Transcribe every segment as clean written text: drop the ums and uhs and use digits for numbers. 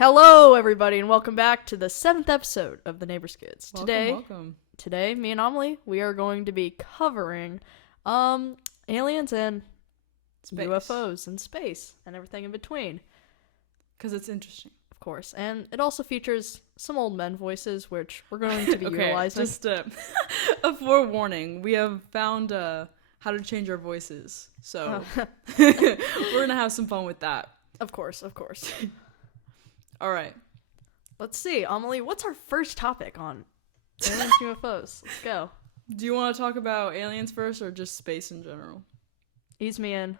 Hello, everybody, and welcome back to the 7th episode of The Neighbor's Kids. Welcome. Today, me and Amalee, we are going to be covering aliens and UFOs and space and everything in between. Because it's interesting. Of course. And it also features some old men voices, which we're going to be utilizing. Just a forewarning. We have found how to change our voices. So we're going to have some fun with that. Of course. All right. Let's see. Amalee, what's our first topic on aliens and UFOs? Let's go. Do you want to talk about aliens first or just space in general? Ease me in.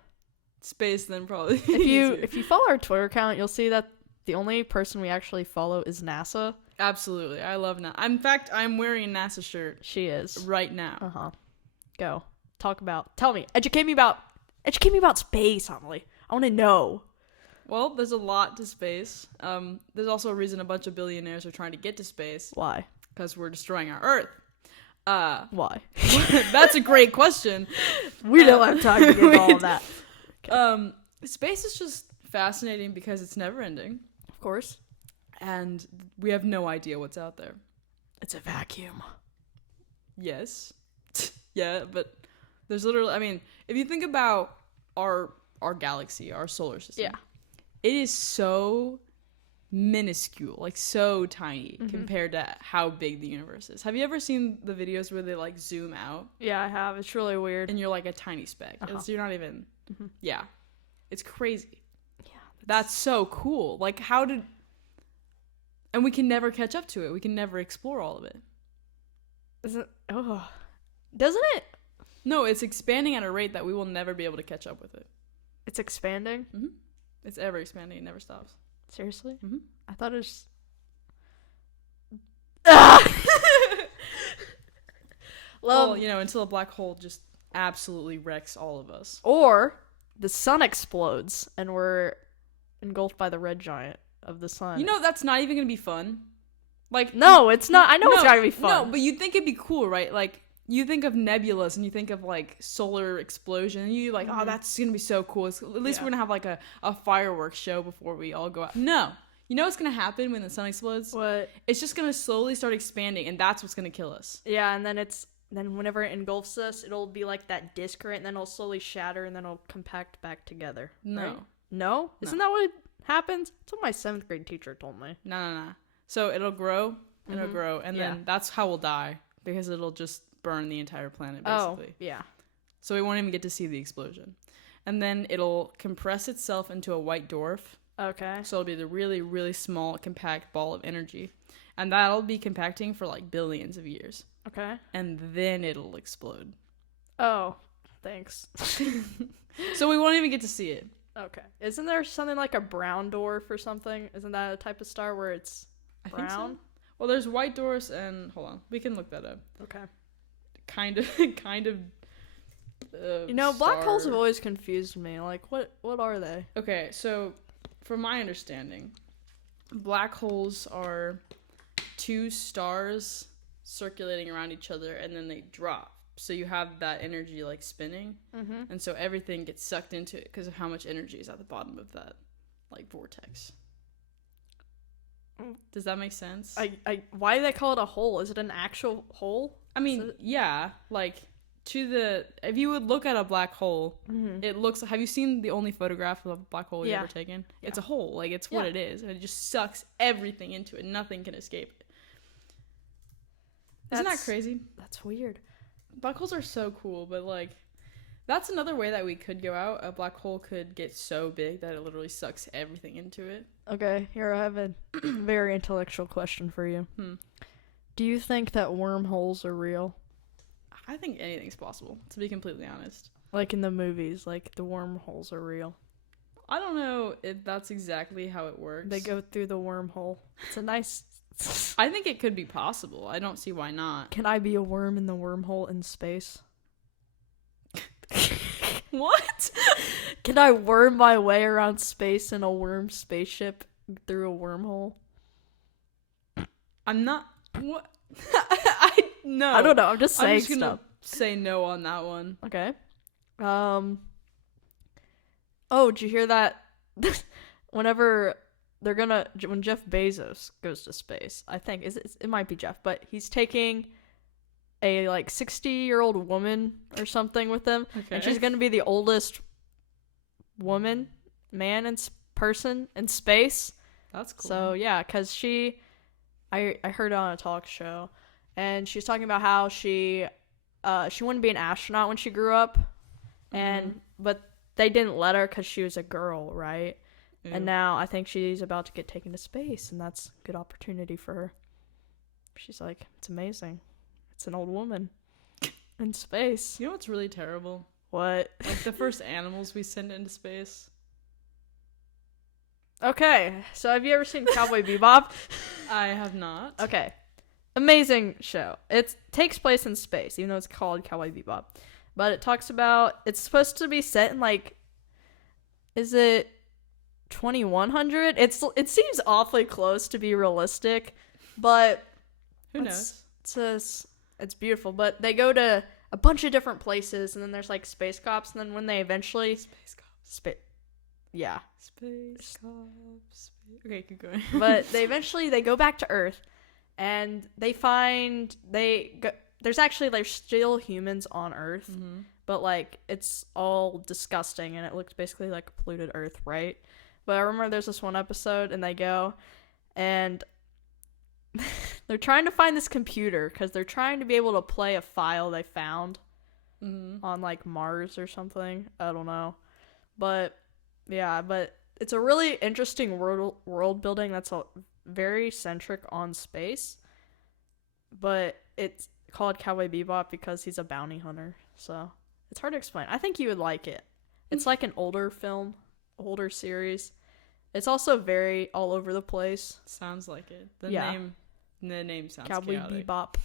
Space, then probably. If you follow our Twitter account, you'll see that the only person we actually follow is NASA. Absolutely. I love NASA. In fact, I'm wearing a NASA shirt. She is. Right now. Uh-huh. Go. Tell me. Educate me about space, Amalee. I want to know. Well, there's a lot to space. There's also a reason a bunch of billionaires are trying to get to space. Why? Because we're destroying our Earth. Why? That's a great question. We don't have time to get all of that. Okay. Space is just fascinating because it's never ending. Of course. And we have no idea what's out there. It's a vacuum. Yes. Yeah, but there's literally, if you think about our galaxy, our solar system. Yeah. It is so minuscule, like so tiny compared to how big the universe is. Have you ever seen the videos where they like zoom out? Yeah, I have. It's really weird. And you're like a tiny speck. You're not even, yeah. It's crazy. Yeah. That's so cool. Like and we can never catch up to it. We can never explore all of it. Doesn't it? No, it's expanding at a rate that we will never be able to catch up with it. It's expanding? Mm-hmm. It's ever expanding. It never stops. Seriously? Mm-hmm. I thought it was... Well, until a black hole just absolutely wrecks all of us. Or the sun explodes and we're engulfed by the red giant of the sun. That's not even going to be fun. Like, no, it's not. I know it's not going to be fun. No, but you'd think it'd be cool, right? Like, you think of nebulas and you think of like solar explosion and you're like, oh, that's gonna be so cool. At least we're gonna have like a fireworks show before we all go out. No. You know what's gonna happen when the sun explodes? What? It's just gonna slowly start expanding and that's what's gonna kill us. Yeah, and then whenever it engulfs us, it'll be like that disc, right? And then it'll slowly shatter and then it'll compact back together. No. Right? No? Isn't that what happens? That's what my 7th grade teacher told me. No. So it'll grow, and then that's how we'll die. Because it'll just burn the entire planet, basically. Oh, yeah. So we won't even get to see the explosion. And then it'll compress itself into a white dwarf. Okay. So it'll be the really, really small, compact ball of energy. And that'll be compacting for like billions of years. Okay. And then it'll explode. Oh, thanks. So we won't even get to see it. Okay. Isn't there something like a brown dwarf or something? Isn't that a type of star where it's brown? I think so. Well, there's white dwarfs and... Hold on. We can look that up. Okay. Kind of black holes have always confused me. Like, what are they? Okay, so from my understanding, black holes are two stars circulating around each other and then they drop. So you have that energy like spinning, and so everything gets sucked into it because of how much energy is at the bottom of that like vortex. Does that make sense? Why do they call it a hole? Is it an actual hole? Yeah, like if you would look at a black hole, it looks. Have you seen the only photograph of a black hole you've ever taken? Yeah. It's a hole. Like it's what it is, and it just sucks everything into it. Nothing can escape it. Isn't that crazy? That's weird. Black holes are so cool, but like that's another way that we could go out. A black hole could get so big that it literally sucks everything into it. Okay, here I have a very intellectual question for you. Do you think that wormholes are real? I think anything's possible, to be completely honest. Like in the movies, like the wormholes are real. I don't know if that's exactly how it works. They go through the wormhole. It's a nice... I think it could be possible. I don't see why not. Can I be a worm in the wormhole in space? What? Can I worm my way around space in a worm spaceship through a wormhole? I'm not... What? No. I don't know. I'm just saying I'm just gonna stuff. Say no on that one. Okay. Oh, did you hear that? Whenever they're gonna, when Jeff Bezos goes to space, I think it might be Jeff, but he's taking a like 60-year-old woman or something with him, and she's gonna be the oldest man and person in space. That's cool. So yeah, because I heard it on a talk show, and she was talking about how she wanted to be an astronaut when she grew up, but they didn't let her because she was a girl, right? Ew. And now I think she's about to get taken to space, and that's a good opportunity for her. She's like, it's amazing. It's an old woman in space. You know what's really terrible? What? Like the first animals we send into space. Okay, so have you ever seen Cowboy Bebop? I have not. Okay. Amazing show. It takes place in space, even though it's called Cowboy Bebop. But it talks about, it's supposed to be set in like, is it 2100? It seems awfully close to be realistic, but who knows? It's beautiful, but they go to a bunch of different places, and then there's like space cops, and then when they eventually Space cops. Space cops. Okay, keep going. But they go back to Earth, and they find there's still humans on Earth, but like it's all disgusting, and it looks basically like a polluted Earth, right? But I remember there's this one episode, and they go, and they're trying to find this computer because they're trying to be able to play a file they found on like Mars or something. I don't know, but yeah, but it's a really interesting world building that's very centric on space, but it's called Cowboy Bebop because he's a bounty hunter, so it's hard to explain. I think you would like it. It's like an older series. It's also very all over the place. Sounds like it. The name sounds Cowboy chaotic. Bebop.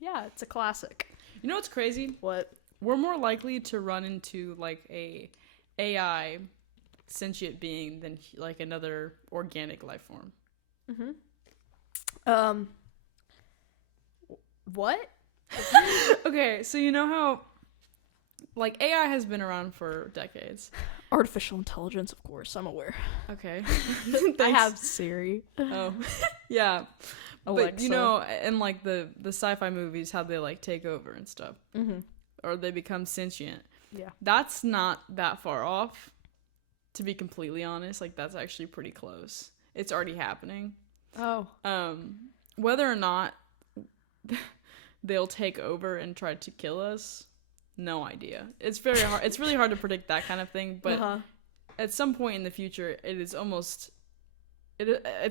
Yeah, it's a classic. You know what's crazy? What? We're more likely to run into like a AI sentient being than like another organic life form. What? Okay, so you know how like AI has been around for decades. Artificial intelligence, of course, I'm aware. Okay. I have Siri. Oh. Yeah. Alexa. But you know, in like the sci-fi movies, how they like take over and stuff. Or they become sentient. Yeah. That's not that far off, to be completely honest. Like that's actually pretty close. It's already happening. Oh. Whether or not they'll take over and try to kill us, no idea. It's very hard. It's really hard to predict that kind of thing, but at some point in the future, it's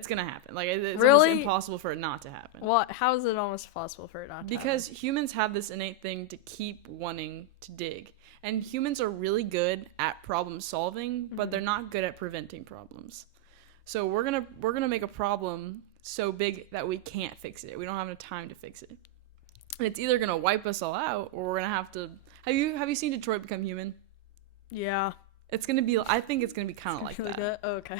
gonna happen. Like it's really almost impossible for it not to happen. Well, how is it almost possible for it not to because happen? humans have this innate thing to keep wanting to dig, and humans are really good at problem solving, but they're not good at preventing problems. So we're gonna make a problem so big that we can't fix it. We don't have enough time to fix it. And it's either gonna wipe us all out, or we're gonna have to. Have you seen Detroit Become Human? Yeah. It's gonna be. I think it's gonna be kind of like that. Oh, okay.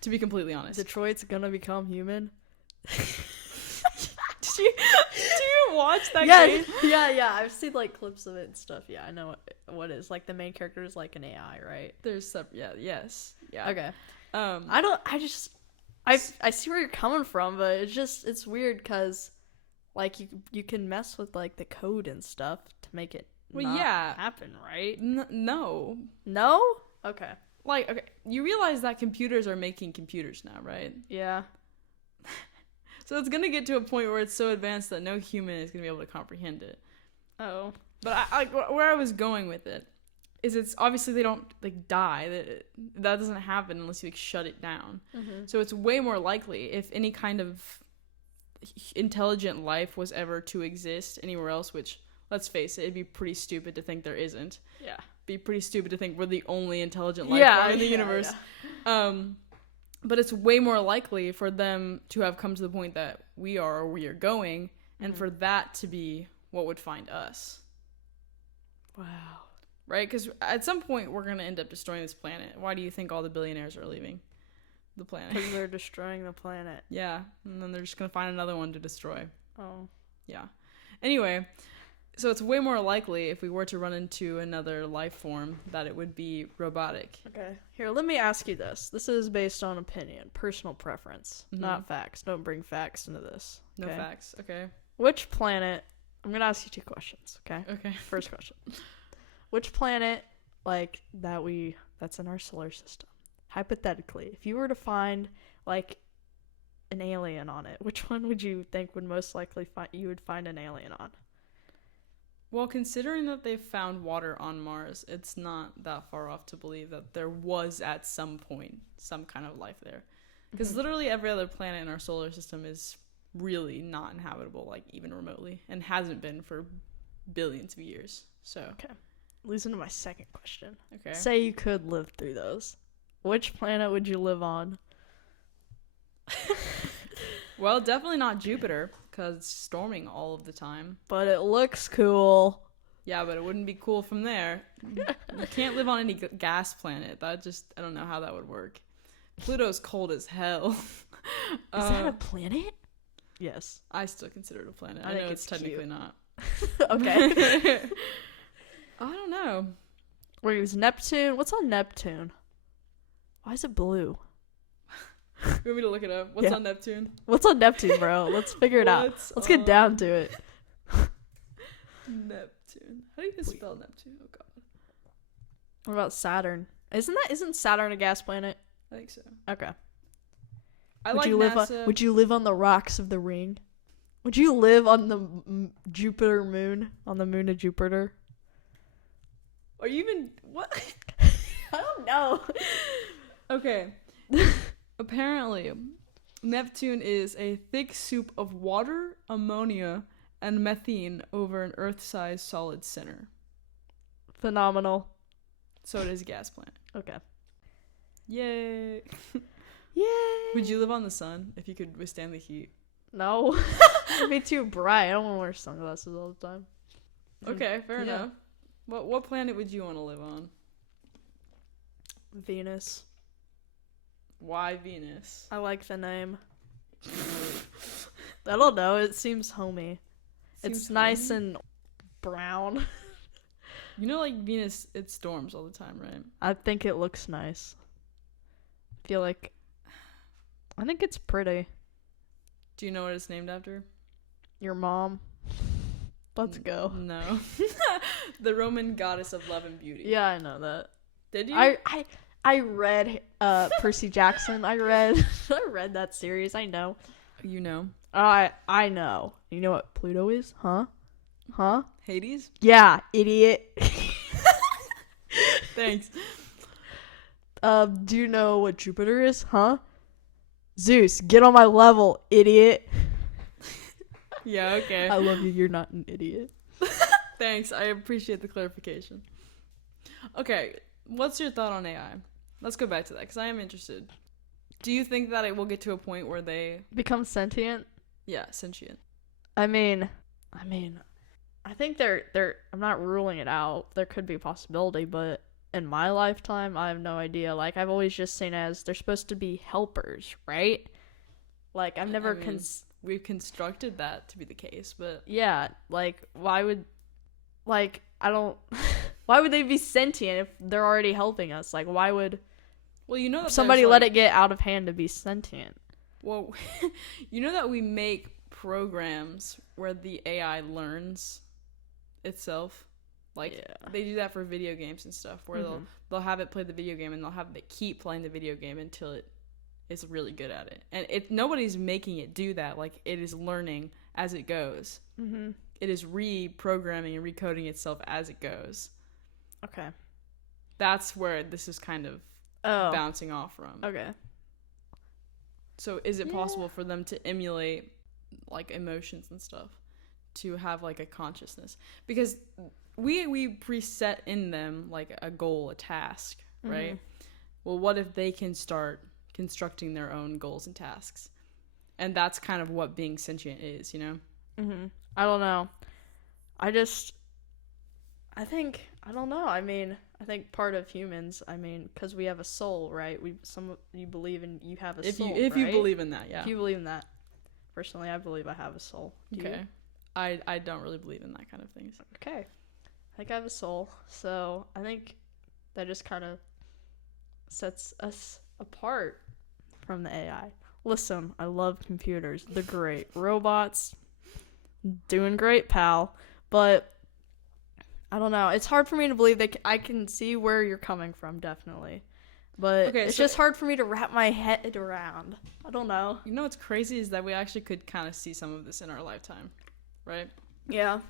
To be completely honest, Detroit's gonna become human. Did you watch that game? Yeah. I've seen like clips of it and stuff. Yeah, I know what it is. Like the main character is like an AI, right? There's some. Yeah. Yes. Yeah. Okay. I see where you're coming from, but it's weird because like you can mess with like the code and stuff to make it happen, right? No. Okay. Like, okay, you realize that computers are making computers now, right? Yeah. So it's gonna get to a point where it's so advanced that no human is gonna be able to comprehend it. Oh. But where I was going with it is it's obviously they don't like die. That doesn't happen unless you like shut it down. So it's way more likely if any kind of intelligent life was ever to exist anywhere else, which, let's face it, it'd be pretty stupid to think there isn't. Yeah. Be pretty stupid to think we're the only intelligent life form in the universe. Yeah. But it's way more likely for them to have come to the point that we are or we are going, and for that to be what would find us. Wow. Right? Because at some point we're going to end up destroying this planet. Why do you think all the billionaires are leaving the planet? Because they're destroying the planet. Yeah. And then they're just going to find another one to destroy. Oh. Yeah. Anyway, So it's way more likely if we were to run into another life form that it would be robotic. Okay. Here, let me ask you this. This is based on opinion, personal preference, not facts. Don't bring facts into this. No facts. Okay. Which planet... I'm going to ask you 2 questions, okay? Okay. First question. Which planet, like, that's in our solar system, hypothetically, if you were to find, like, an alien on it, which one would you think would most likely you would find an alien on? Well, considering that they've found water on Mars, it's not that far off to believe that there was at some point some kind of life there. Because literally every other planet in our solar system is really not inhabitable, like even remotely, and hasn't been for billions of years. So okay, leads into my second question. Okay. Say you could live through those. Which planet would you live on? Well, definitely not Jupiter, because it's storming all of the time. But it looks cool. Yeah, but it wouldn't be cool from there. You can't live on any gas planet. I don't know how that would work. Pluto's cold as hell. Is that a planet? Yes. I still consider it a planet. I know think it's technically cute. not. Okay. I don't know. Wait, it was Neptune? What's on Neptune? Why is it blue? You want me to look it up? What's on Neptune? What's on Neptune, bro? Let's figure it out. Let's get down to it. Neptune. How do you even spell Neptune? Oh god. What about Saturn? Isn't Saturn a gas planet? I think so. Okay. Would you NASA. Would you live on the rocks of the ring? Would you live on the Jupiter moon? On the moon of Jupiter? Are you even what? I don't know. Okay. Apparently, Neptune is a thick soup of water, ammonia, and methane over an Earth-sized solid center. Phenomenal. So it is a gas planet. Okay. Yay. Yay. Would you live on the sun if you could withstand the heat? No. It'd be too bright. I don't want to wear sunglasses all the time. Okay, fair enough. What planet would you want to live on? Venus. Why Venus? I like the name. I don't know. It seems homey. It's nice and brown. You know, like Venus, it storms all the time, right? I think it looks nice. I think it's pretty. Do you know what it's named after? Your mom. Let's go. No. The Roman goddess of love and beauty. Yeah, I know that. Did you? I read Percy Jackson. I read that series. I know. You know. I know. You know what Pluto is? Huh? Hades? Yeah, idiot. Thanks. Do you know what Jupiter is? Huh? Zeus, get on my level, idiot. Yeah, okay. I love you. You're not an idiot. Thanks. I appreciate the clarification. Okay, what's your thought on AI? Let's go back to that because I am interested. Do you think that it will get to a point where they become sentient? Yeah, sentient. I mean, I think they're I'm not ruling it out. There could be a possibility, but in my lifetime, I have no idea. Like, I've always just seen as they're supposed to be helpers, right? Like, I've never we've constructed that to be the case, but yeah, like, why would they be sentient if they're already helping us? Like, why would you know that somebody let it get out of hand to be sentient? Well, you know that we make programs where the AI learns itself. Like, they do that for video games and stuff, where they'll have it play the video game and they'll have it keep playing the video game until it is really good at it. And nobody's making it do that. Like, it is learning as it goes. Mm-hmm. It is reprogramming and recoding itself as it goes. Okay. That's where this is kind of bouncing off from. Okay. So is it possible for them to emulate, like, emotions and stuff? To have, like, a consciousness? Because we preset in them, like, a goal, a task, right? Mm-hmm. Well, what if they can start constructing their own goals and tasks? And that's kind of what being sentient is, you know? Mm-hmm. I don't know. I don't know. I mean, I think part of humans, because we have a soul, right? You believe in you have a soul, if right? you believe in that, yeah. If you believe in that. Personally, I believe I have a soul. Do you? I don't really believe in that kind of things. Okay. I think I have a soul, so I think that just kind of sets us apart from the AI. Listen, I love computers. They're great. Robots, doing great, pal. But I don't know. It's hard for me to believe that I can see where you're coming from, definitely. But it's just hard for me to wrap my head around. I don't know. You know what's crazy is that we actually could kind of see some of this in our lifetime, right? Yeah.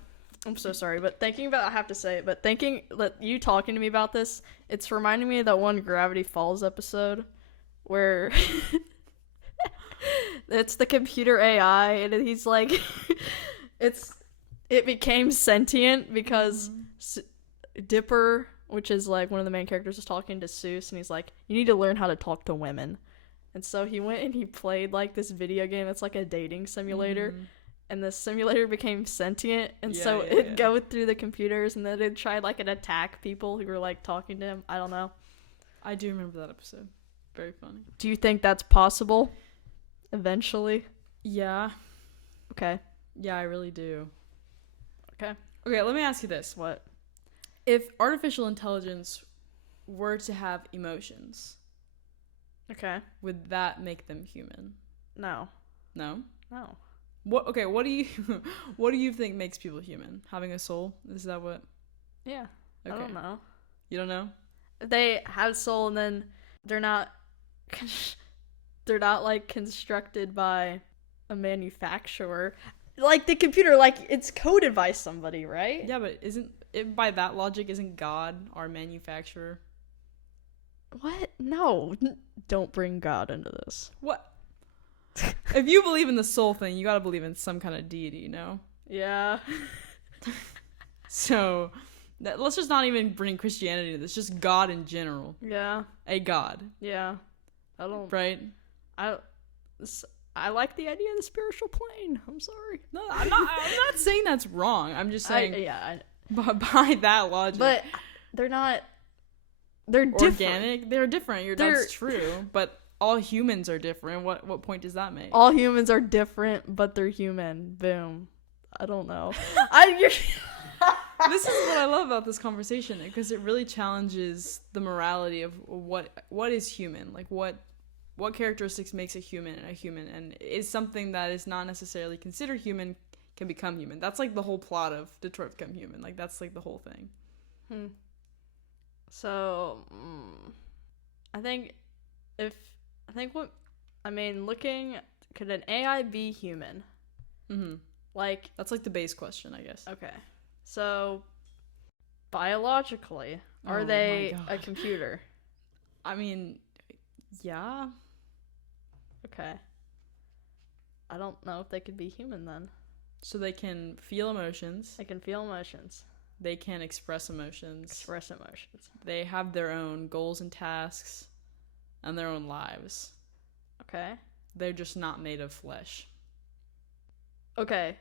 I'm so sorry, but I have to say it, but you talking to me about this, it's reminding me of that one Gravity Falls episode where it's the computer AI, and he's like, it became sentient because Dipper, which is like one of the main characters, is talking to Seuss, and he's like, you need to learn how to talk to women. And so he went and he played like this video game that's like a dating simulator. And the simulator became sentient, and it'd go through the computers, and then it'd try like and attack people who were like talking to him. I don't know. I do remember that episode. Very funny. Do you think that's possible? Eventually? Yeah. Okay. Yeah, I really do. Okay. Okay, let me ask you this. What? If artificial intelligence were to have emotions, okay, would that make them human? No. No? No. What do you think makes people human? Having a soul? Is that what? Yeah. Okay. I don't know. You don't know? They have soul, and then they're not like constructed by a manufacturer. Like the computer, like it's coded by somebody, right? Yeah, but by that logic, isn't God our manufacturer? What? No. Don't bring God into this. What? If you believe in the soul thing, you gotta believe in some kind of deity, you know? Yeah. So, let's just not even bring Christianity to this. Just God in general. Yeah. A God. Yeah. I don't. Right? I like the idea of the spiritual plane. I'm sorry. No, I'm not saying that's wrong. I'm just saying. By that logic. But they're not. They're different. Organic. They're different. That's true. But all humans are different. What point does that make? All humans are different, but they're human. Boom. I don't know. This is what I love about this conversation, because it really challenges the morality of what is human. Like what characteristics makes a human, and is something that is not necessarily considered human can become human. That's like the whole plot of Detroit Become Human. Like that's like the whole thing. So, could an AI be human? Like, that's like the base question, I guess. Okay. So, biologically, are they a computer? I mean, yeah. Okay. I don't know if they could be human then. So they can feel emotions. They can feel emotions. They can express emotions. They have their own goals and tasks and their own lives. Okay. They're just not made of flesh. Okay.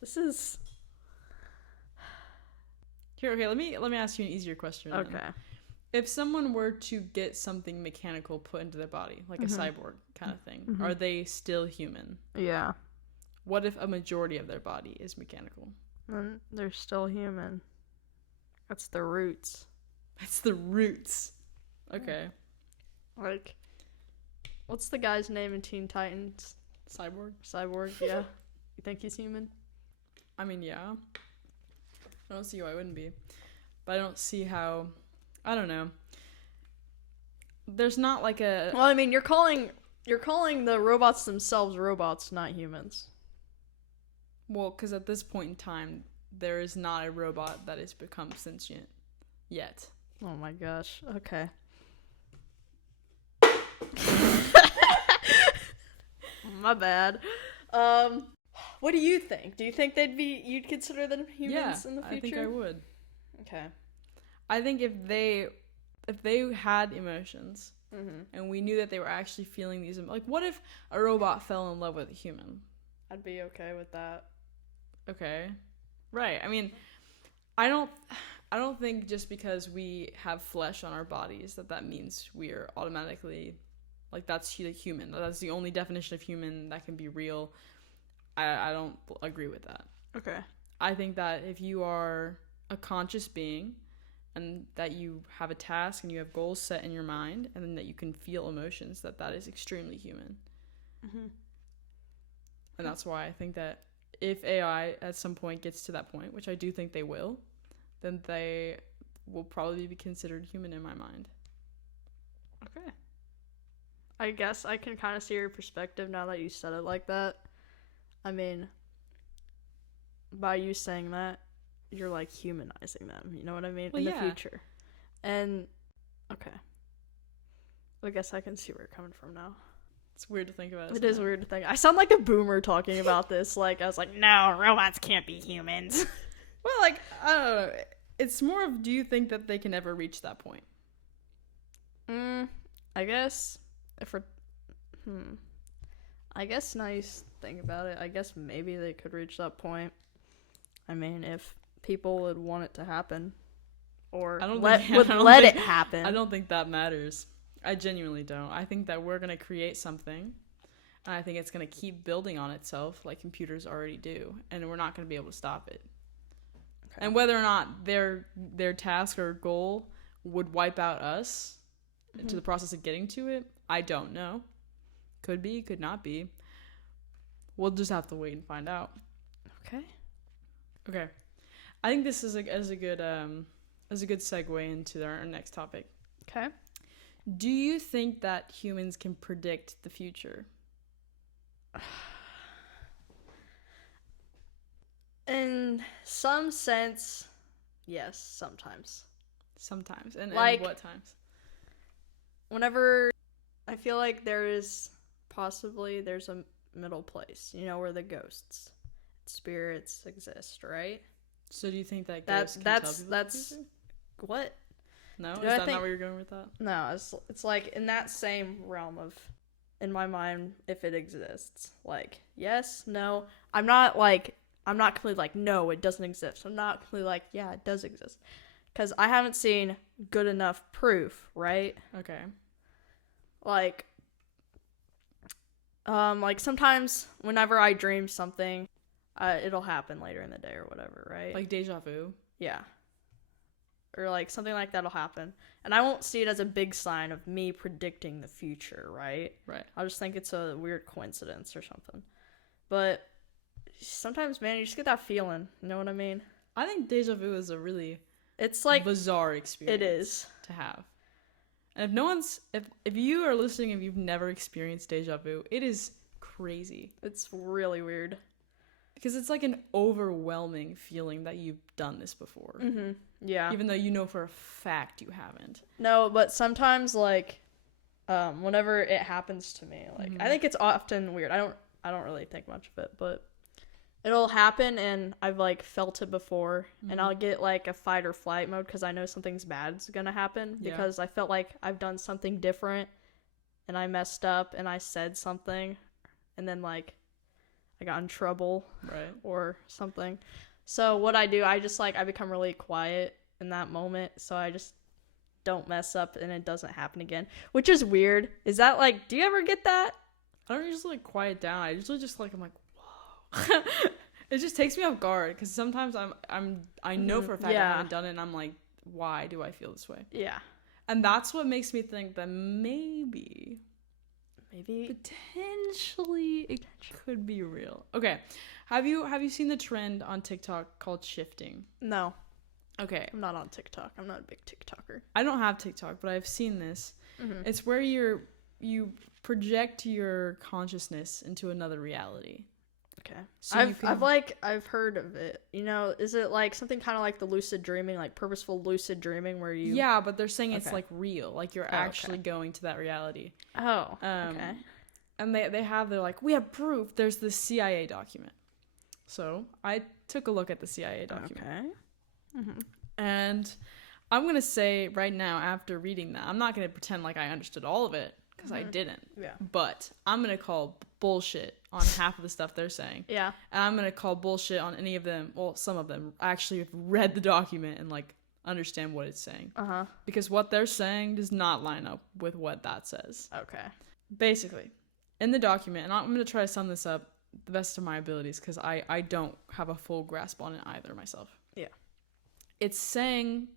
This is Here, okay, let me ask you an easier question. Okay. Then. If someone were to get something mechanical put into their body, like a cyborg kind of thing, are they still human? Yeah. What if a majority of their body is mechanical? Then they're still human. That's the roots. That's the roots. Okay. Like, what's the guy's name in Teen Titans? Cyborg, yeah. You think he's human? I mean, yeah. I don't see why I wouldn't be. But I don't see how... I don't know. There's not like a... Well, I mean, you're calling the robots themselves robots, not humans. Well, because at this point in time, there is not a robot that has become sentient yet. Oh my gosh. Okay. My bad. What do you think? Do you think you'd consider them humans in the future? I think I would. Okay. I think if they had emotions and we knew that they were actually feeling these, like, what if a robot fell in love with a human? I'd be okay with that. Okay. Right. I mean, I don't think just because we have flesh on our bodies that means we are automatically, like, that's human. That's the only definition of human that can be real. I don't agree with that. Okay. I think that if you are a conscious being and that you have a task and you have goals set in your mind and then that you can feel emotions, that is extremely human. Mm-hmm. And that's why I think that if AI at some point gets to that point, which I do think they will, then they will probably be considered human in my mind. Okay. I guess I can kind of see your perspective now that you said it like that. I mean, by you saying that, you're like humanizing them. You know what I mean? Well, in yeah. the future. And, okay. I guess I can see where you're coming from now. It's weird to think about. It is weird to think. I sound like a boomer talking about this. Like, I was like, no, robots can't be humans. Well, like, I don't know. It's more of, do you think that they can ever reach that point? I guess if we're, I guess now you think about it, I guess maybe they could reach that point. I mean, if people would want it to happen, or let it happen. I don't think that matters. I genuinely don't. I think that we're gonna create something, and I think it's gonna keep building on itself like computers already do, and we're not gonna be able to stop it. Okay. And whether or not their task or goal would wipe out us to the process of getting to it, I don't know. Could be, could not be. We'll just have to wait and find out. Okay. I think this is a good segue into our next topic. Okay. Do you think that humans can predict the future? In some sense, yes, sometimes. Sometimes. And like, what times? Whenever I feel like there's a middle place, you know, where the ghosts, spirits exist, right? So do you think that ghosts can tell people the future? What? No? Is that not where you're going with that? No, it's like in that same realm of, in my mind, if it exists. Like, yes, no. I'm not completely like, no, it doesn't exist. I'm not completely like, yeah, it does exist. Because I haven't seen good enough proof, right? Okay. Like sometimes whenever I dream something, it'll happen later in the day or whatever, right? Like deja vu? Yeah. Or like something like that'll happen. And I won't see it as a big sign of me predicting the future, right? Right. I'll just think it's a weird coincidence or something. But sometimes, man, you just get that feeling. You know what I mean? I think deja vu is a really bizarre experience. It is. To have. And if you are listening and you've never experienced deja vu, it is crazy. It's really weird. Because it's like an overwhelming feeling that you've done this before. Mm-hmm. Yeah. Even though you know for a fact you haven't. No, but sometimes, like, whenever it happens to me, like, I think it's often weird. I don't really think much of it, but it'll happen and I've, like, felt it before. And I'll get, like, a fight or flight mode because I know something's bad's gonna happen. Yeah. Because I felt like I've done something different and I messed up and I said something. And then, like, I got in trouble, right, or something. So what I do, I just I become really quiet in that moment, so I just don't mess up and it doesn't happen again, which is weird. Is that do you ever get that? I don't usually quiet down. I usually just I'm like, whoa. It just takes me off guard because sometimes I know for a fact I haven't done it and I'm like, why do I feel this way? Yeah, and that's what makes me think that maybe potentially it could be real. Okay. Have you seen the trend on TikTok called shifting? No. Okay. I'm not on TikTok. I'm not a big TikToker. I don't have TikTok, but I've seen this. Mm-hmm. It's where you project your consciousness into another reality. Okay. So I've heard of it. You know, is it something kind of like the lucid dreaming, like purposeful lucid dreaming where you... Yeah, but they're saying it's real. Like you're actually going to that reality. Oh, okay. And they're like, we have proof. There's this CIA document. So I took a look at the CIA document. Okay. Mm-hmm. And I'm going to say right now, after reading that, I'm not going to pretend like I understood all of it because I didn't. Yeah. But I'm going to call bullshit on half of the stuff they're saying. Yeah. And I'm going to call bullshit on any of them. Well, some of them actually have read the document and understand what it's saying. Uh-huh. Because what they're saying does not line up with what that says. Okay. Basically, in the document, and I'm going to try to sum this up the best of my abilities, because I don't have a full grasp on it either myself. Yeah. It's saying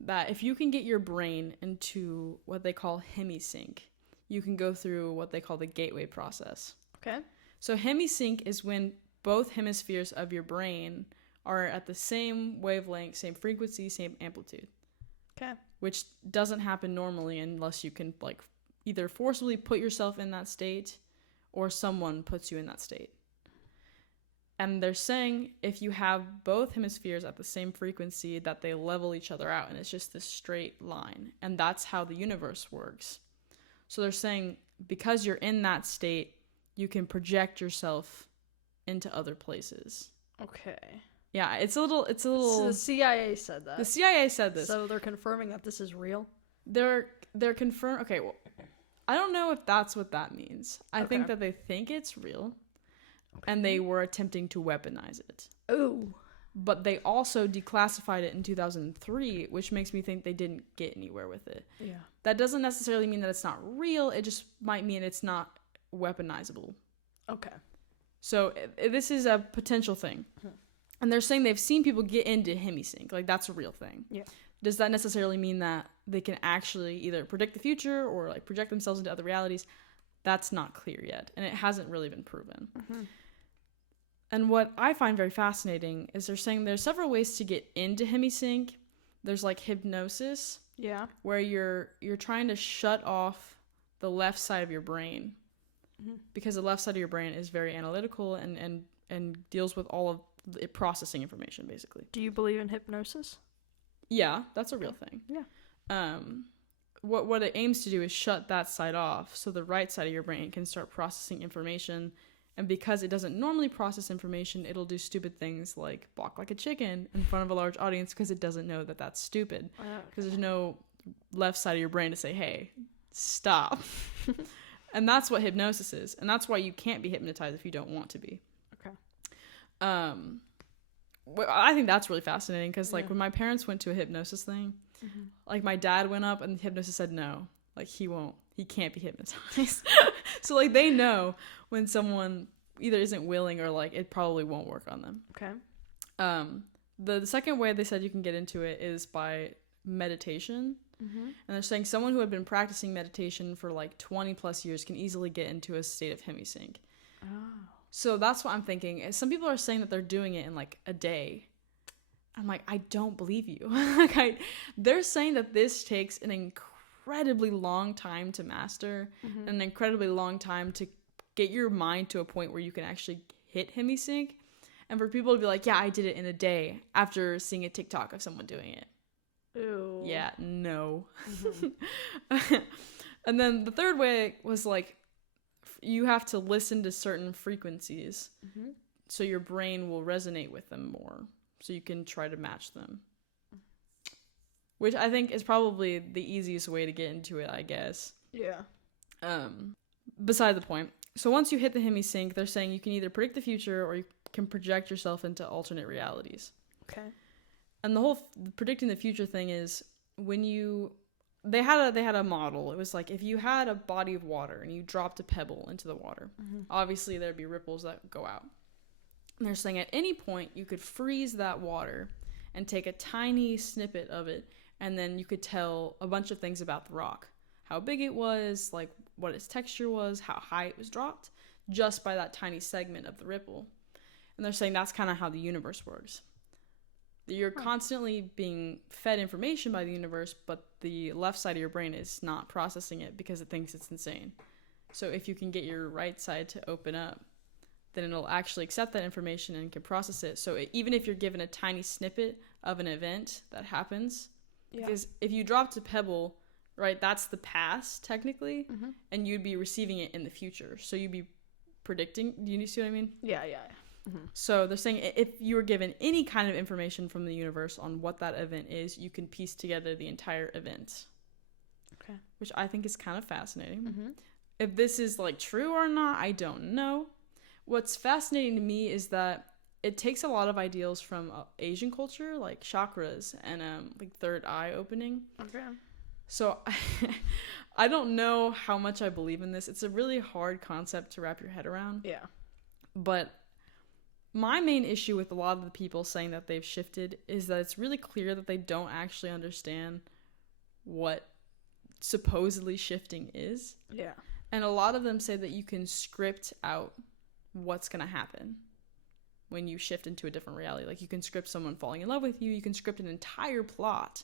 that if you can get your brain into what they call hemisync, you can go through what they call the gateway process. Okay. So hemisync is when both hemispheres of your brain are at the same wavelength, same frequency, same amplitude. Okay. Which doesn't happen normally unless you can like either forcibly put yourself in that state or someone puts you in that state. And they're saying if you have both hemispheres at the same frequency, that they level each other out, and it's just this straight line. And that's how the universe works. So they're saying because you're in that state, you can project yourself into other places. Okay. Yeah, it's a little. So the CIA said that. The CIA said this. So they're confirming that this is real? They're confirmed. Okay, well, I don't know if that's what that means. I think that they think it's real, and they were attempting to weaponize it. Ooh. But they also declassified it in 2003, which makes me think they didn't get anywhere with it. Yeah. That doesn't necessarily mean that it's not real. It just might mean it's not weaponizable. Okay. So this is a potential thing. And they're saying they've seen people get into hemisync. Like, that's a real thing. Yeah. Does that necessarily mean that they can actually either predict the future or, like, project themselves into other realities? That's not clear yet. And it hasn't really been proven. Mm-hmm. And what I find very fascinating is they're saying there's several ways to get into hemisync. There's, like, hypnosis. Yeah. Where you're trying to shut off the left side of your brain. Mm-hmm. Because the left side of your brain is very analytical and deals with all of processing information, basically. Do you believe in hypnosis? Yeah, that's a real thing. Yeah. What it aims to do is shut that side off so the right side of your brain can start processing information. And because it doesn't normally process information, it'll do stupid things like balk like a chicken in front of a large audience because it doesn't know that that's stupid. Because there's no left side of your brain to say, hey, stop. And that's what hypnosis is. And that's why you can't be hypnotized if you don't want to be. Okay. I think that's really fascinating because, like, when my parents went to a hypnosis thing, like, my dad went up and the hypnotist said no. Like, he can't be hypnotized. So, like, they know when someone either isn't willing or, like, it probably won't work on them. Okay. The second way they said you can get into it is by meditation. Mm-hmm. And they're saying someone who had been practicing meditation for, like, 20 plus years can easily get into a state of hemisync. Oh. So that's what I'm thinking. Some people are saying that they're doing it in, like, a day. I'm like, I don't believe you. Like, they're saying that this takes an incredibly long time to master, an incredibly long time to get your mind to a point where you can actually hit hemisync. And for people to be like, yeah, I did it in a day after seeing a TikTok of someone doing it. Ew. Yeah, no. And then the third way was, like, you have to listen to certain frequencies so your brain will resonate with them more, so you can try to match them. Which I think is probably the easiest way to get into it, I guess. Yeah. Beside the point. So once you hit the hemisync, they're saying you can either predict the future or you can project yourself into alternate realities. Okay. And the whole predicting the future thing is when they had a model. It was like if you had a body of water and you dropped a pebble into the water, obviously there'd be ripples that go out. And they're saying at any point you could freeze that water and take a tiny snippet of it, and then you could tell a bunch of things about the rock. How big it was, like what its texture was, how high it was dropped, just by that tiny segment of the ripple. And they're saying that's kind of how the universe works. You're constantly being fed information by the universe, but the left side of your brain is not processing it because it thinks it's insane. So if you can get your right side to open up, then it'll actually accept that information and can process it. So even if you're given a tiny snippet of an event that happens, because if you dropped a pebble, right, that's the past technically, and you'd be receiving it in the future. So you'd be predicting. Do you see what I mean? Yeah. So they're saying if you were given any kind of information from the universe on what that event is, you can piece together the entire event. Okay. Which I think is kind of fascinating. If this is, like, true or not, I don't know. What's fascinating to me is that it takes a lot of ideals from Asian culture, like chakras and like third eye opening. Okay. So I don't know how much I believe in this. It's a really hard concept to wrap your head around. Yeah. But my main issue with a lot of the people saying that they've shifted is that it's really clear that they don't actually understand what supposedly shifting is. Yeah. And a lot of them say that you can script out what's going to happen when you shift into a different reality. Like, you can script someone falling in love with you. You can script an entire plot.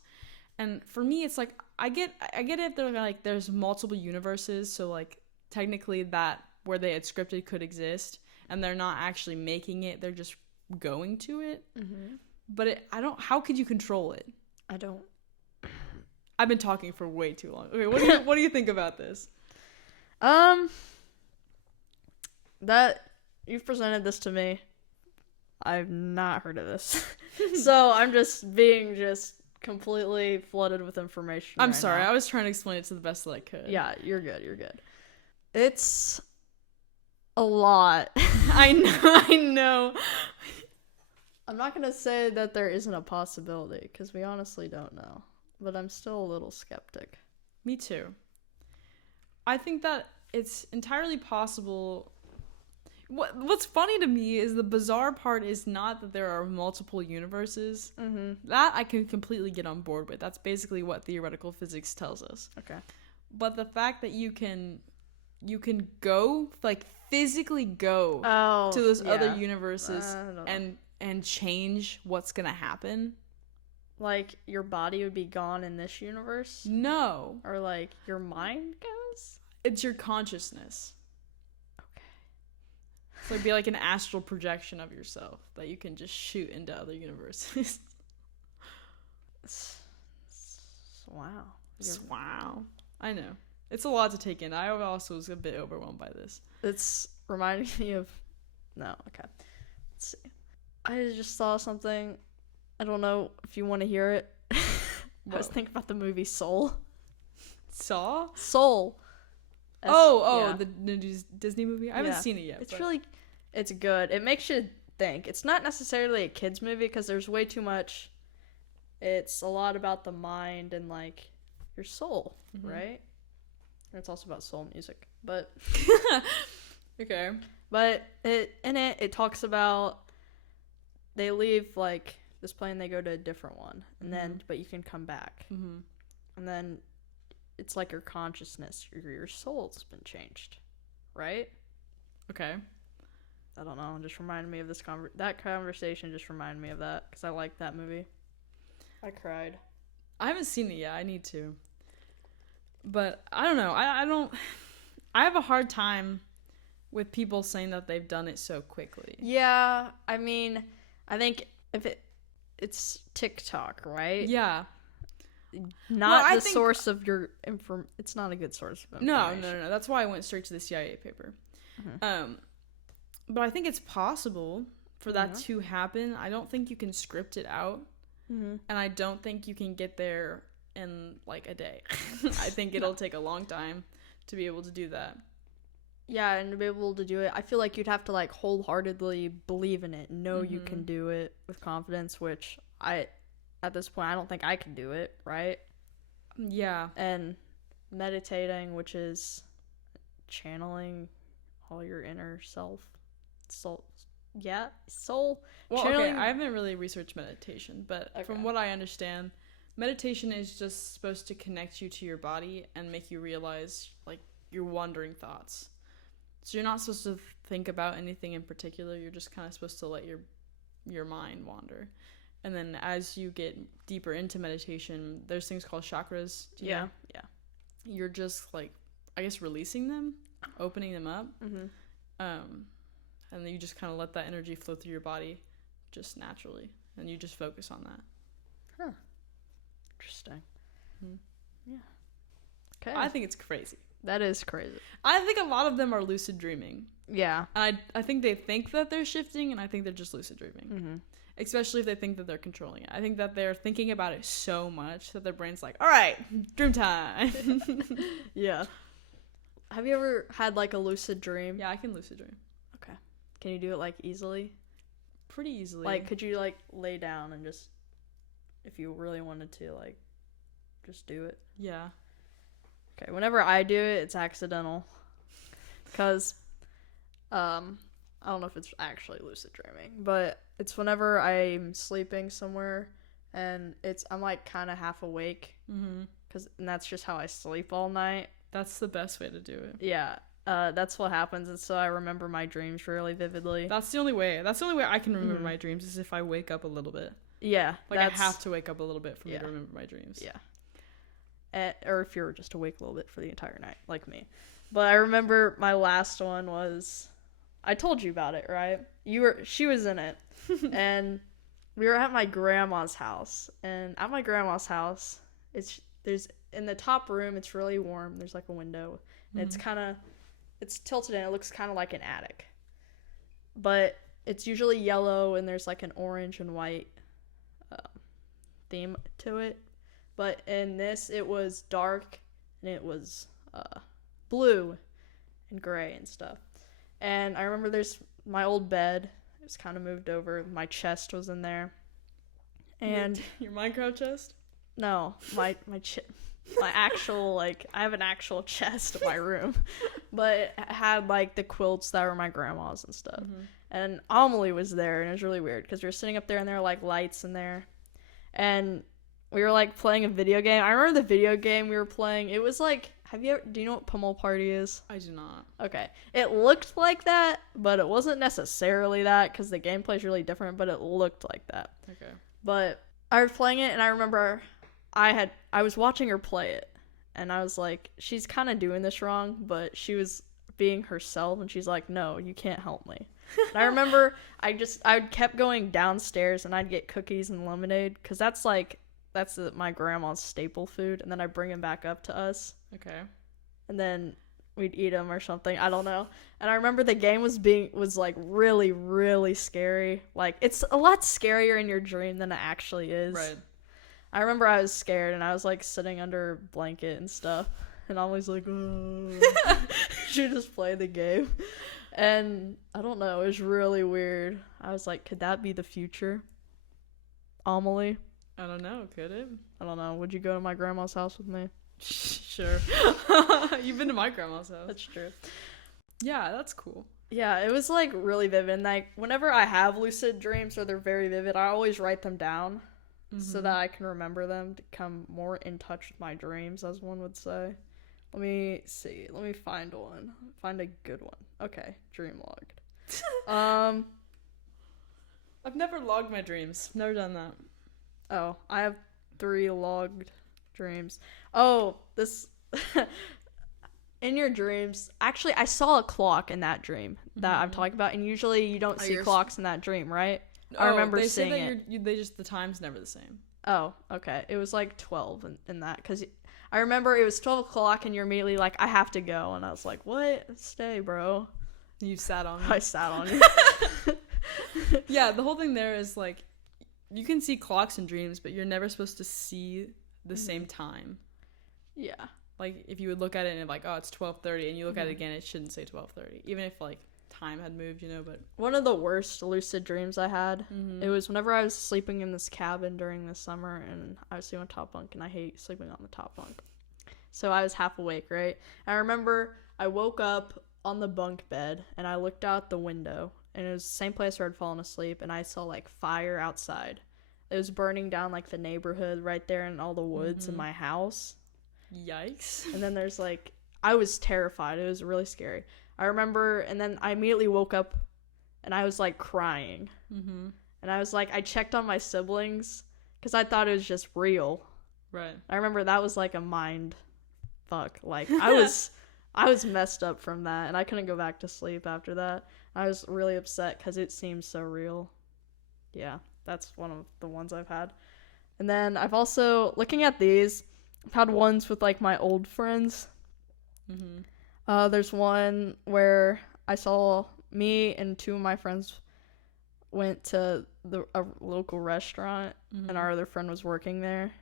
And for me, it's like, I get it if they're like, there's multiple universes. So, like, technically that where they had scripted could exist. And they're not actually making it. They're just going to it. Mm-hmm. But how could you control it? I don't. I've been talking for way too long. Okay, what do you think about this? That you've presented this to me. I've not heard of this. So I'm just being completely flooded with information. I'm sorry. Now. I was trying to explain it to the best that I could. Yeah, you're good. It's a lot. I know. I'm not going to say that there isn't a possibility, because we honestly don't know. But I'm still a little skeptic. Me too. I think that it's entirely possible. What's funny to me is the bizarre part is not that there are multiple universes. Mm-hmm. That I can completely get on board with. That's basically what theoretical physics tells us. Okay. But the fact that you can go, like, physically go to those other universes and change what's gonna happen. Like, your body would be gone in this universe? No. Or, like, your mind goes? It's your consciousness. So it'd be like an astral projection of yourself that you can just shoot into other universes. Wow. Wow. I know. It's a lot to take in. I also was a bit overwhelmed by this. It's reminding me of... No, okay. Let's see. I just saw something. I don't know if you want to hear it. I was thinking about the movie Soul. Saw? Soul. The Disney movie? I haven't seen it yet. It's good. It makes you think. It's not necessarily a kid's movie because there's way too much. It's a lot about the mind and, like, your soul, right? And it's also about soul music. But okay. But it talks about they leave, like, this plane, they go to a different one, and then but you can come back. Mm-hmm. And then it's like your consciousness, your soul's been changed, right? Okay. I don't know. It just reminded me of this that conversation. Just reminded me of that because I liked that movie. I cried. I haven't seen it yet. I need to. But I don't know. I have a hard time with people saying that they've done it so quickly. Yeah, I mean, I think if it's TikTok, right? Yeah. Not source of your it's not a good source of information. No. That's why I went straight to the CIA paper. Mm-hmm. But I think it's possible for that to happen. I don't think you can script it out. Mm-hmm. And I don't think you can get there in, like, a day. I think it'll take a long time to be able to do that. Yeah, and to be able to do it, I feel like you'd have to, like, wholeheartedly believe in it, know you can do it with confidence, which at this point, I don't think I can do it, right? Yeah. And meditating, which is channeling all your inner self. Soul. Well, channeling. okay, I haven't really researched meditation, but from what I understand, meditation is just supposed to connect you to your body and make you realize, like, your wandering thoughts. So you're not supposed to think about anything in particular. You're just kind of supposed to let your mind wander. And then as you get deeper into meditation, there's things called chakras. Do you know? Yeah. You're just, like, I guess, releasing them, opening them up. Mm-hmm. And then you just kind of let that energy flow through your body just naturally. And you just focus on that. Huh. Interesting. Mm-hmm. Yeah. Okay. I think it's crazy. That is crazy. I think a lot of them are lucid dreaming. Yeah. And I think they think that they're shifting, and I think they're just lucid dreaming. Mm-hmm. Especially if they think that they're controlling it. I think that they're thinking about it so much that their brain's like, all right, dream time. Yeah. Have you ever had, like, a lucid dream? Yeah, I can lucid dream. Okay. Can you do it, like, easily? Pretty easily. Like, could you, like, lay down and just, if you really wanted to, like, just do it? Yeah. Okay, whenever I do it, it's accidental. Because, I don't know if it's actually lucid dreaming, but it's whenever I'm sleeping somewhere and I'm like kind of half awake, and that's just how I sleep all night. That's the best way to do it. Yeah, that's what happens, and so I remember my dreams really vividly. That's the only way I can remember my dreams is if I wake up a little bit. Yeah, like I have to wake up a little bit for me to remember my dreams. Yeah, or if you're just awake a little bit for the entire night, like me. But I remember my last one was, I told you about it, right? She was in it, and we were at my grandma's house. And at my grandma's house, there's in the top room. It's really warm. There's like a window, and it's tilted and it looks kind of like an attic, but it's usually yellow and there's like an orange and white theme to it. But in this, it was dark and it was blue and gray and stuff. And I remember there's my old bed. It was kind of moved over. My chest was in there. And your Minecraft chest? No, my actual, like, I have an actual chest in my room. But it had like the quilts that were my grandma's and stuff. And Amalee was there, and it was really weird because we were sitting up there and there were like lights in there. And we were like playing a video game. I remember the video game we were playing. It was like, do you know what Pummel Party is? I do not. Okay. It looked like that, but it wasn't necessarily that because the gameplay is really different, but it looked like that. Okay. But I was playing it, and I remember I was watching her play it, and I was like, she's kind of doing this wrong, but she was being herself, and she's like, no, you can't help me. And I remember I kept going downstairs, and I'd get cookies and lemonade because that's my grandma's staple food, and then I bring them back up to us. Okay. And then we'd eat them or something. I don't know. And I remember the game was like really, really scary. Like, it's a lot scarier in your dream than it actually is. Right. I remember I was scared, and I was like sitting under a blanket and stuff, and I'm always like, oh. Should just play the game. And I don't know, it was really weird. I was like, could that be the future? Amalee? I don't know, could it? I don't know. Would you go to my grandma's house with me? Sure. You've been to my grandma's house. That's true. Yeah, that's cool. Yeah, it was like really vivid. And like whenever I have lucid dreams or they're very vivid, I always write them down so that I can remember them to come more in touch with my dreams, as one would say. Let me see. Let me find one. Find a good one. Okay, dream logged. I've never logged my dreams. Never done that. Oh, I have 3 logged dreams. Oh, this in your dreams. Actually, I saw a clock in that dream that I'm talking about, and usually you don't see clocks in that dream, right? I remember seeing it. They just, the time's never the same. Oh, okay. It was like 12 in that, because I remember it was 12 o'clock and you're immediately like, I have to go. And I was like, what? Stay, bro. You sat on me. I sat on you. Yeah, the whole thing there is like, you can see clocks in dreams, but you're never supposed to see the same time. Yeah. Like, if you would look at it and like, oh, it's 12:30, and you look at it again, it shouldn't say 12:30. Even if like time had moved, but one of the worst lucid dreams I had, it was whenever I was sleeping in this cabin during the summer, and I was sleeping on top bunk, and I hate sleeping on the top bunk, so I was half awake, right? I remember I woke up on the bunk bed and I looked out the window, and it was the same place where I'd fallen asleep, and I saw like fire outside. It was burning down like the neighborhood right there and all the woods in my house. Yikes. And then there's like, I was terrified. It was really scary. I remember, and then I immediately woke up and I was like crying. And I was like, I checked on my siblings because I thought it was just real. Right. I remember that was like a mind fuck. Like I was messed up from that, and I couldn't go back to sleep after that. I was really upset because it seemed so real. Yeah, that's one of the ones I've had. And then I've also, looking at these, I've had ones with like my old friends. There's one where I saw me and 2 of my friends went to a local restaurant, and our other friend was working there.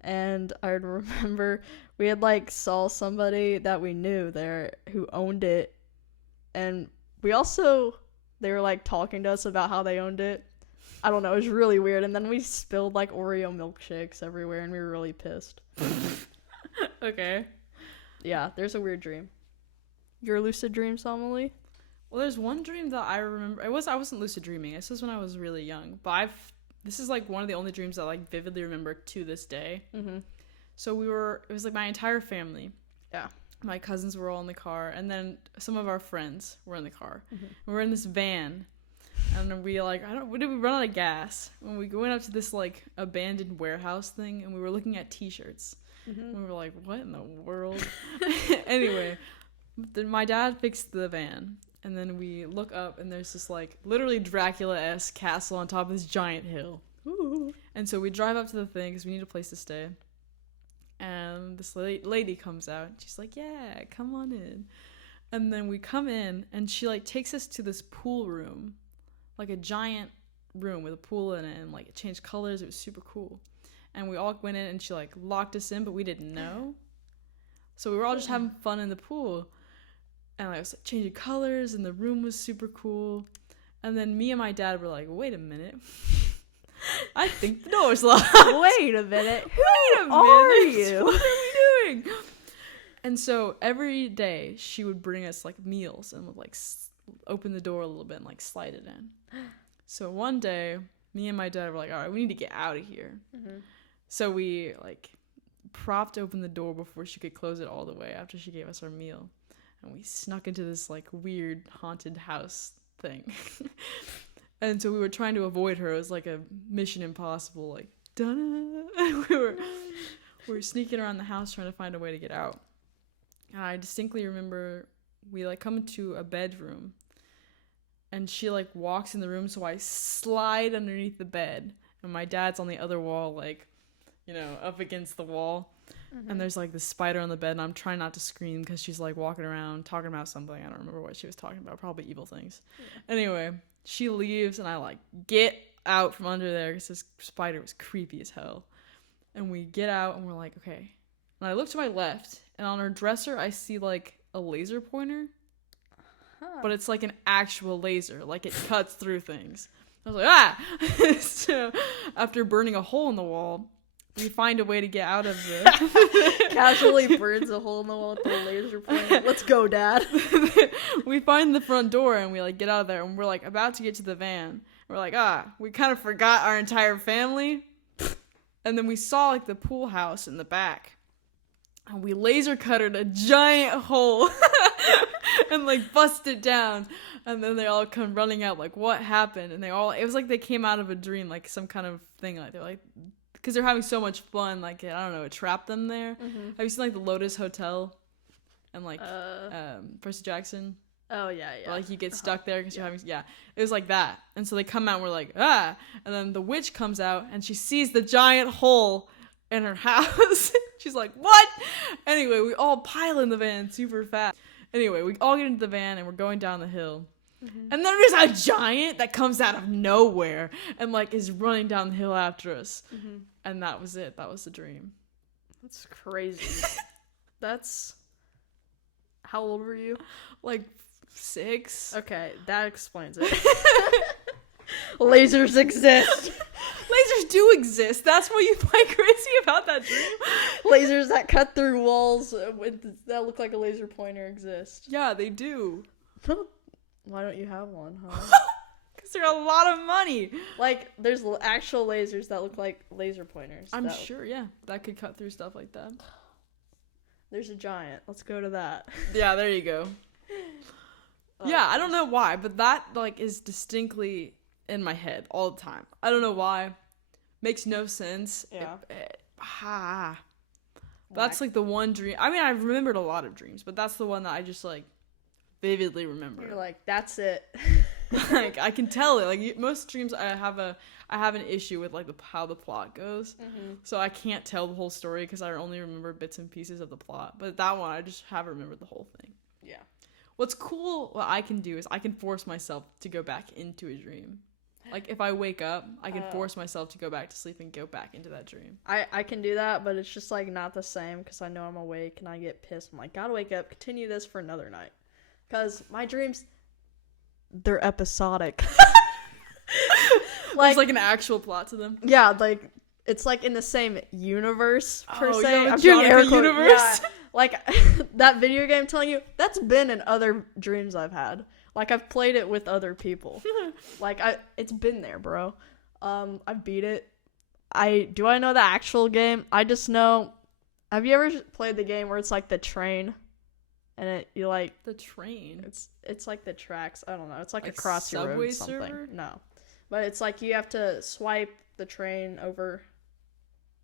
And I remember we had like saw somebody that we knew there who owned it, and they were like talking to us about how they owned it. I don't know, it was really weird. And then we spilled like Oreo milkshakes everywhere, and we were really pissed. Okay. Yeah, there's a weird dream. Your lucid dreams, Amalee? Well, there's one dream that I remember. I wasn't lucid dreaming. This was when I was really young. But this is like one of the only dreams that I like vividly remember to this day. Mm-hmm. So it was like my entire family. Yeah. My cousins were all in the car, and then some of our friends were in the car. Mm-hmm. We were in this van, and we like, did we run out of gas? When we went up to this like abandoned warehouse thing, and we were looking at t-shirts. Mm-hmm. And we were like, what in the world? Anyway, my dad fixed the van, and then we look up, and there's this like literally Dracula-esque castle on top of this giant hill. Ooh. And so we drive up to the thing because we need a place to stay. And this lady comes out. She's like, yeah, come on in. And then we come in, and she like takes us to this pool room, like a giant room with a pool in it, and like it changed colors. It was super cool. And we all went in, and she like locked us in, but we didn't know. So we were all just having fun in the pool. And like, it was like changing colors, and the room was super cool. And then me and my dad were like, wait a minute. I think the door's locked. Wait a minute. Who are you? What are we doing? And so every day she would bring us like meals and would like open the door a little bit and like slide it in. So one day, me and my dad were like, all right, we need to get out of here. Mm-hmm. So we like propped open the door before she could close it all the way after she gave us our meal. And we snuck into this like weird haunted house thing. And so we were trying to avoid her. It was like a Mission Impossible, like, da-da. we were sneaking around the house trying to find a way to get out. And I distinctly remember we like come into a bedroom, and she like walks in the room, so I slide underneath the bed, and my dad's on the other wall, like, you know, up against the wall. Mm-hmm. And there's like this spider on the bed, and I'm trying not to scream because she's like walking around talking about something. I don't remember what she was talking about, probably evil things. Yeah. Anyway, she leaves, and I like get out from under there because this spider was creepy as hell. And we get out, and we're like, okay. And I look to my left, and on her dresser I see like a laser pointer. But it's like an actual laser, like it cuts through things. I was like, ah! So after burning a hole in the wall, we find a way to get out of the casually burns a hole in the wall with the laser pointer. Let's go, Dad. We find the front door, and we like get out of there, and we're like about to get to the van. We're like, we kind of forgot our entire family. And then we saw like the pool house in the back, and we laser cuttered a giant hole and like bust it down. And then they all come running out like, what happened? And it was like they came out of a dream, like some kind of thing. Like they're like, because they're having so much fun, like, I don't know, it trapped them there. Mm-hmm. Have you seen like the Lotus Hotel and like Percy Jackson? Oh yeah. Or, like you get stuck there because you're having, it was like that. And so they come out and we're like, and then the witch comes out and she sees the giant hole in her house. She's like, what? Anyway, we all pile in the van super fast. Anyway, we all get into the van and we're going down the hill. Mm-hmm. And then there's a giant that comes out of nowhere and like is running down the hill after us. Mm-hmm. And that was it. That was the dream. That's crazy. That's... How old were you? Like 6. Okay, that explains it. Lasers exist. Lasers do exist. That's what you find crazy about that dream. Lasers that cut through walls that look like a laser pointer exist. Yeah, they do. Why don't you have one, huh? Because they're a lot of money. Like, there's actual lasers that look like laser pointers. I'm sure, yeah. That could cut through stuff like that. There's a giant. Let's go to that. Yeah, there you go. Yeah, I don't know why, but that, like, is distinctly in my head all the time. I don't know why. Makes no sense. Yeah. That's, like, the one dream. I mean, I've remembered a lot of dreams, but that's the one that I just, like, vividly remember. You're like, that's it. Like, I can tell it. Like, most dreams, I have an issue with, like, how the plot goes. Mm-hmm. So I can't tell the whole story because I only remember bits and pieces of the plot. But that one, I just haven't remembered the whole thing. Yeah. What's cool, what I can do is I can force myself to go back into a dream. Like, if I wake up, I can force myself to go back to sleep and go back into that dream. I can do that, but it's just, like, not the same because I know I'm awake and I get pissed. I'm like, gotta wake up, continue this for another night. Because my dreams, they're episodic. There's, like, an actual plot to them? Yeah, like, it's, like, in the same universe, per se. Yeah, I'm doing Jonica universe? Yeah. like that video game telling you that's been in other dreams I've had. Like I've played it with other people. Like it's been there, bro. I beat it. Do I know the actual game? I just know. Have you ever played the game where it's like the train, and you like the train? It's like the tracks. I don't know. It's like Like across your road Subway something. Surfer? No, but it's like you have to swipe the train over.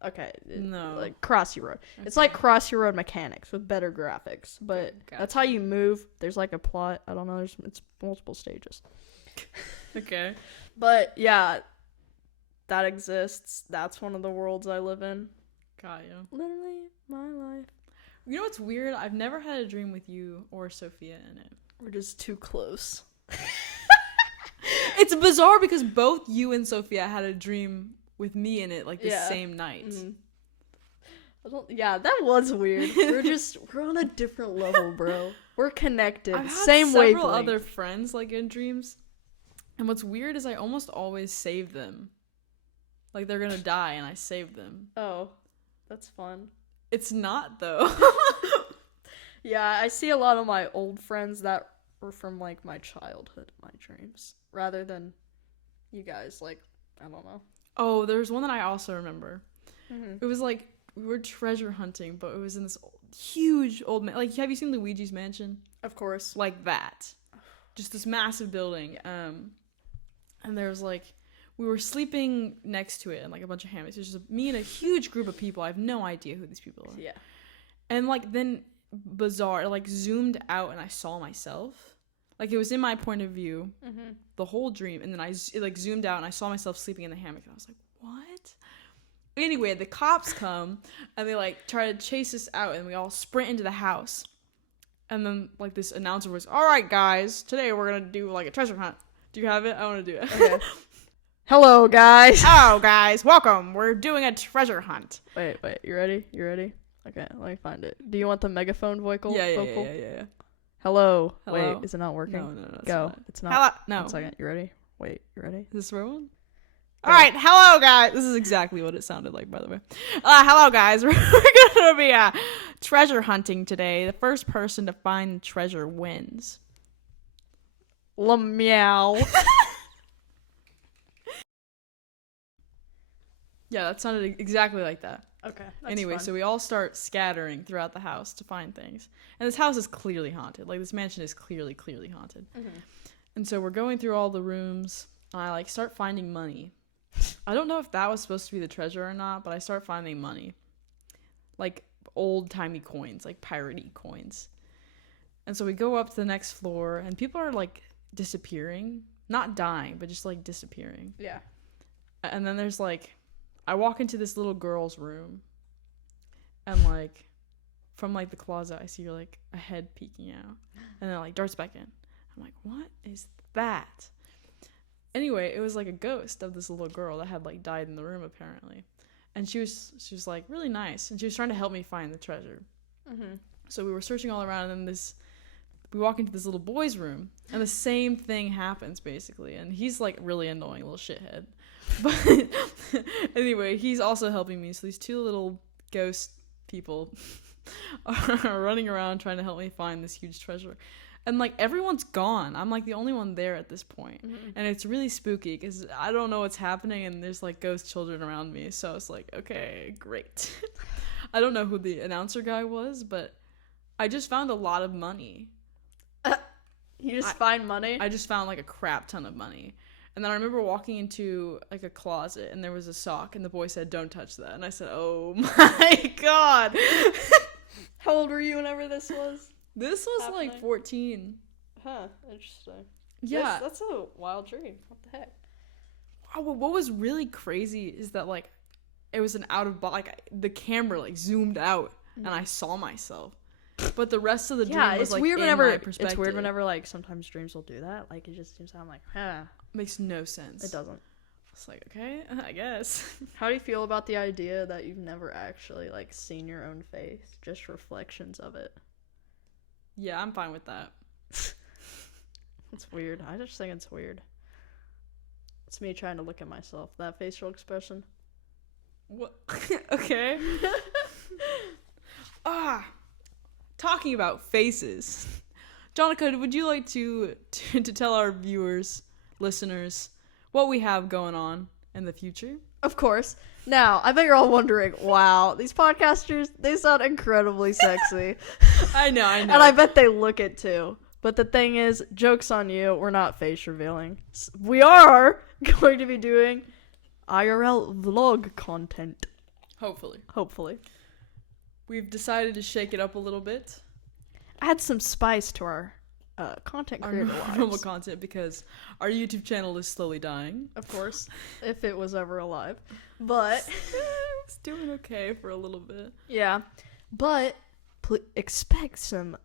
Okay. No. Like cross your road. Okay. It's like cross your road mechanics with better graphics, but Gotcha. that's how you move. There's like a plot. I don't know. It's multiple stages. Okay. But yeah, that exists. That's one of the worlds I live in. Got you. Literally my life. You know what's weird? I've never had a dream with you or Sophia in it. We're just too close. It's bizarre because both you and Sophia had a dream with me in it, like the same night. Mm-hmm. Yeah, that was weird. We're on a different level, bro. We're connected. I've had Same several wavelength. other friends like in dreams, and what's weird is I almost always save them. Like they're gonna die, and I save them. Oh, that's fun. It's not though. Yeah, I see a lot of my old friends that were from like my childhood, my dreams, rather than you guys. Like, I don't know. Oh, there's one that I also remember. Mm-hmm. It was like we were treasure hunting, but it was in this huge old like. Have you seen Luigi's Mansion? Of course. Like that, just this massive building. And there's like we were sleeping next to it and like a bunch of hammocks. There's just me and a huge group of people. I have no idea who these people are. Yeah. And like then bizarre, it like zoomed out and I saw myself. Like it was in my point of view the whole dream, and then it like zoomed out and I saw myself sleeping in the hammock, and I was like, what? Anyway, the cops come and they like try to chase us out, and we all sprint into the house. And then like this announcer was, all right guys, today we're gonna do like a treasure hunt. Do you have it? I want to do it. Okay. Hello guys. Oh guys, welcome. We're doing a treasure hunt. Wait, you ready? Okay, let me find it. Do you want the megaphone vocal? Yeah. Hello. Hello? Wait, is it not working? No. It's Go. Not. It's not. Hello. No. 1 second. You ready? Wait, you ready? Is this the right one? Go. All right, hello guys. This is exactly what it sounded like, by the way. Hello guys. We're gonna be treasure hunting today. The first person to find the treasure wins. Meow. Yeah, that sounded exactly like that. Okay. Anyway, so we all start scattering throughout the house to find things. And this house is clearly haunted. Like, this mansion is clearly haunted. Mm-hmm. And so we're going through all the rooms, and I, like, start finding money. I don't know if that was supposed to be the treasure or not, but I start finding money. Like, old-timey coins, like pirate-y coins. And so we go up to the next floor, and people are, like, disappearing. Not dying, but just, like, disappearing. Yeah. And then there's, like... I walk into this little girl's room, and, like, from, like, the closet, I see, like, a head peeking out, and then, like, darts back in. I'm like, what is that? Anyway, it was, like, a ghost of this little girl that had, like, died in the room, apparently. And she was, like, really nice, and she was trying to help me find the treasure. Mm-hmm. So we were searching all around, and then we walk into this little boy's room, and the same thing happens, basically, and he's, like, really annoying little shithead. But anyway, he's also helping me. So these two little ghost people are running around trying to help me find this huge treasure. And, like, everyone's gone. I'm, like, the only one there at this point. Mm-hmm. And it's really spooky because I don't know what's happening, and there's, like, ghost children around me. So it's like, okay, great. I don't know who the announcer guy was, but I just found a lot of money. You just find money? I just found, like, a crap ton of money. And then I remember walking into, like, a closet, and there was a sock, and the boy said, don't touch that. And I said, oh, my God. How old were you whenever this was? This was, happening? Like, 14. Huh, interesting. Yeah. That's a wild dream. What the heck? What was really crazy is that, like, it was an like, the camera, like, zoomed out, and I saw myself. But the rest of the dream was, like, weird in my perspective. It's weird whenever, like, sometimes dreams will do that. Like, it just seems I'm like, huh. Makes no sense. It doesn't. It's like, okay, I guess. How do you feel about the idea that you've never actually, like, seen your own face? Just reflections of it. Yeah, I'm fine with that. It's weird. I just think it's weird. It's me trying to look at myself. That facial expression. What? Okay. talking about faces, Jonica, would you like to tell our viewers, listeners, what we have going on in the future? Of course. Now, I bet you're all wondering, wow, these podcasters, they sound incredibly sexy. I know. And I bet they look it too. But the thing is, joke's on you, we're not face revealing. We are going to be doing IRL vlog content. Hopefully. We've decided to shake it up a little bit. Add some spice to our content creator normal lives. content, because our YouTube channel is slowly dying. Of course, if it was ever alive. But it's doing okay for a little bit. Yeah. But expect some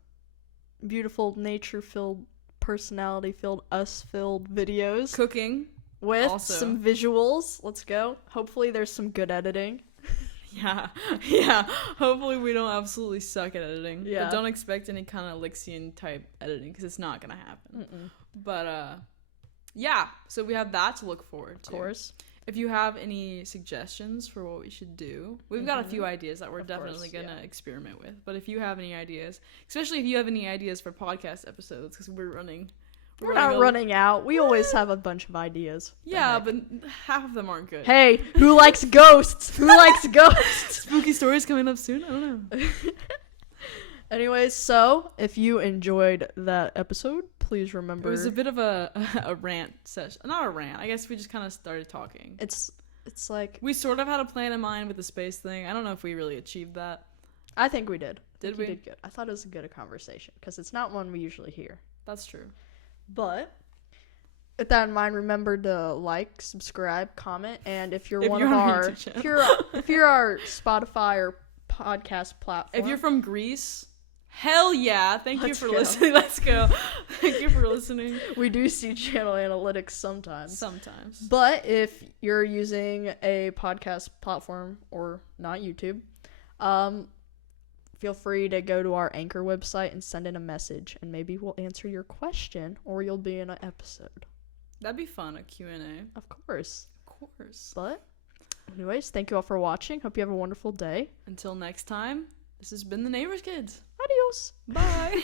beautiful nature-filled, personality-filled, us-filled videos. Cooking. With also some visuals. Let's go. Hopefully there's some good editing. Yeah. Hopefully we don't absolutely suck at editing. Yeah. But don't expect any kind of Lixian type editing, because it's not gonna happen. But yeah. So we have that to look forward to. Of course. If you have any suggestions for what we should do, we've got a few ideas that we're definitely gonna experiment with. But if you have any ideas, especially if you have any ideas for podcast episodes, because we're not running out. We always have a bunch of ideas. Yeah, but half of them aren't good. Hey, who likes ghosts? Who likes ghosts? Spooky stories coming up soon? I don't know. Anyways, so if you enjoyed that episode, please remember. It was a bit of a rant session. Not a rant. I guess we just kind of started talking. It's like... We sort of had a plan in mind with the space thing. I don't know if we really achieved that. I think we did. Did we? We did good. I thought it was a good conversation, because it's not one we usually hear. That's true. But with that in mind, remember to like, subscribe, comment, and if you're one of on our YouTube if you're our Spotify or podcast platform, if you're from Greece, hell yeah! Thank you for go. listening. Let's go. Thank you for listening. We do see channel analytics sometimes. But if you're using a podcast platform or not YouTube, feel free to go to our Anchor website and send in a message, and maybe we'll answer your question, or you'll be in an episode. That'd be fun, a Q&A. Of course. course. But anyways, thank you all for watching. Hope you have a wonderful day. Until next time, this has been the Neighbors Kids. Adios. Bye.